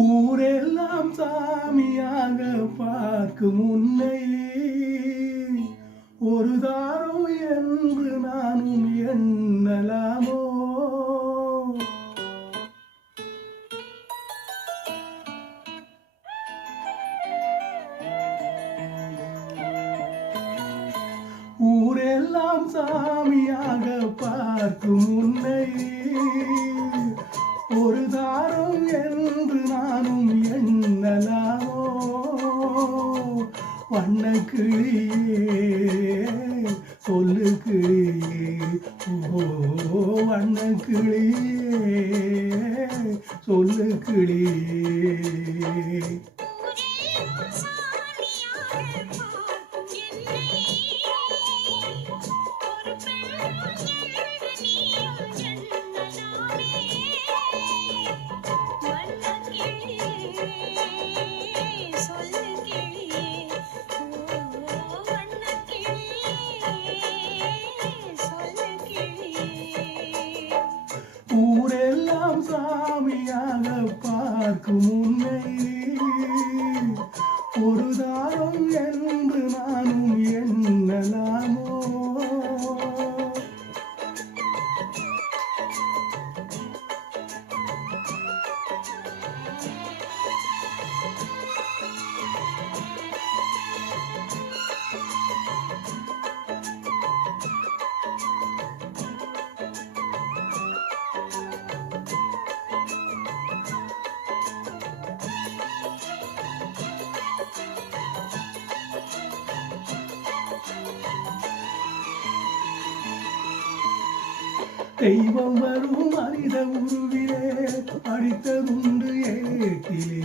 ஊரெல்லாம் சாமியாக பார்க்கும் உன்னை ஒரு தாரோ என்று நானும் எண்ணலாமோ? ஊரெல்லாம் சாமியாக பார்க்கும் உன்னை ஒரு தாரம் என்று நானும் எண்ணலாமோ? வண்ண கிளியே சொல்லு கிளியே, ஓ வண்ண கிளியே சொல்லு கிளியே. ஊரெல்லாம் சாமியாக பார்க்கும் உன்னை ஒரு தாரம் என்று நானும் எண்ணலாமோ? தெய்வம் வரும் மனித உருவிலே அடித்ததுண்டு ஏட்டிலே,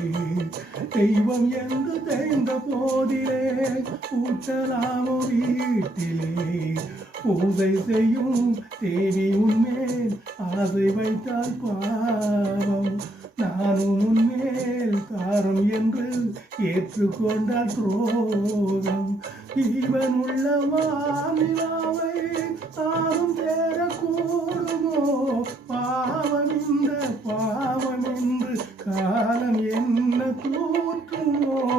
தெய்வம் என்று தெரிந்த போதிலே கூட்டலாமோ வீட்டிலே? பூஜை செய்யும் தேவி உன்மேல் ஆசை வைத்தால் பாவம், நானும் உன்மேல் தாரம் என்று ஏற்றுக்கொண்டால் துரோகம். இவன் உள்ள மாநிலாவை தானும் தேரக்கூடுமோ? பாவம் இந்த பாவம் என்று காலம் என்ன கூற்றுமோ?